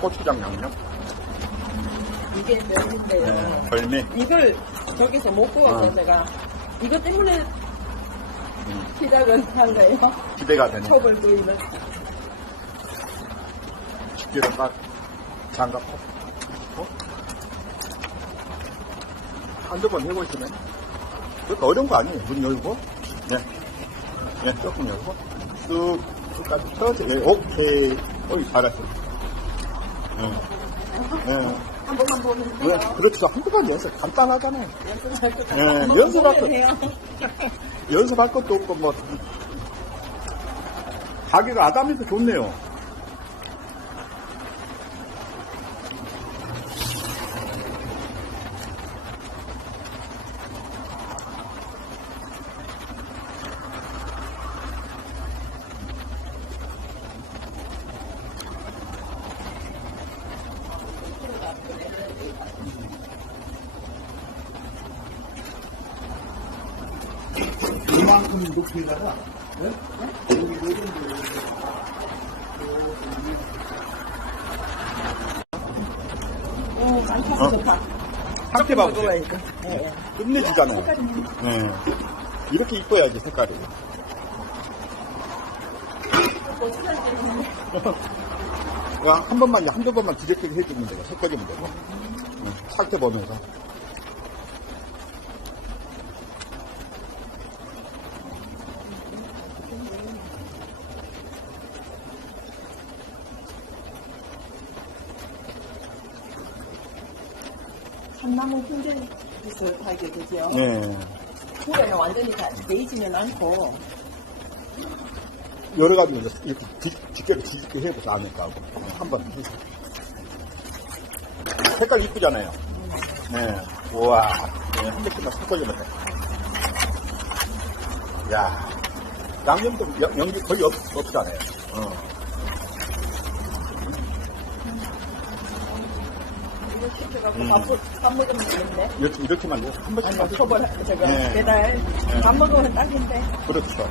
고추장 양념. 이게 면인데요. 네, 벌미. 이걸 저기서 못 구워서 어. 내가 이것 때문에 음, 시작을 한 거예요. 기대가 되네. 촉을 구이는. 집게로 딱 장갑. 어? 한두 번 해보시면. 그것도 어려운 거 아니에요. 문 열고. 네. 네, 조금 열고. 쑥, 쑥까지 천천히. 네, 오케이. 어이, 잘했어. 네. 네. 한 번만 보면 네, 돼요. 그렇죠. 번 연습 간단하잖아요. 연습할 것 예, 같아요. 연습할 거- 해요. 연습할 것도 없고, 뭐. 가게가 아담해서 좋네요. 이만큼 높이다가, 오, 잘 탔어, 어? 좋다. 상태 봐보세요. 먹어야니까. 예, 예. 끝내주잖아요. 네. 이렇게 이뻐야지, 색깔이. 야, 한 번만, 한두 번만 디렉팅 해주면 되고, 되고. 응, 상태 보면서. 산나무 훈제 비슷하게 되죠. 네. 불에는 완전히 다 베이지는 않고 여러 가지 이제 이렇게 뒤, 뒷개로 뒤집게 해보자, 안에까 하고. 한번. 색깔 이쁘잖아요. 네. 우와. 네, 한 개씩만 섞어주면 돼. 야 양념도 연- 연기 거의 없, 없잖아요. 어. 시켜갖고 음. 밥, 밥 먹으면 되겠네. 이렇게, 이렇게만 한 번씩 아니, 만 초벌, 저거, 네. 배달. 밥 먹으면 딱인데. 그렇죠.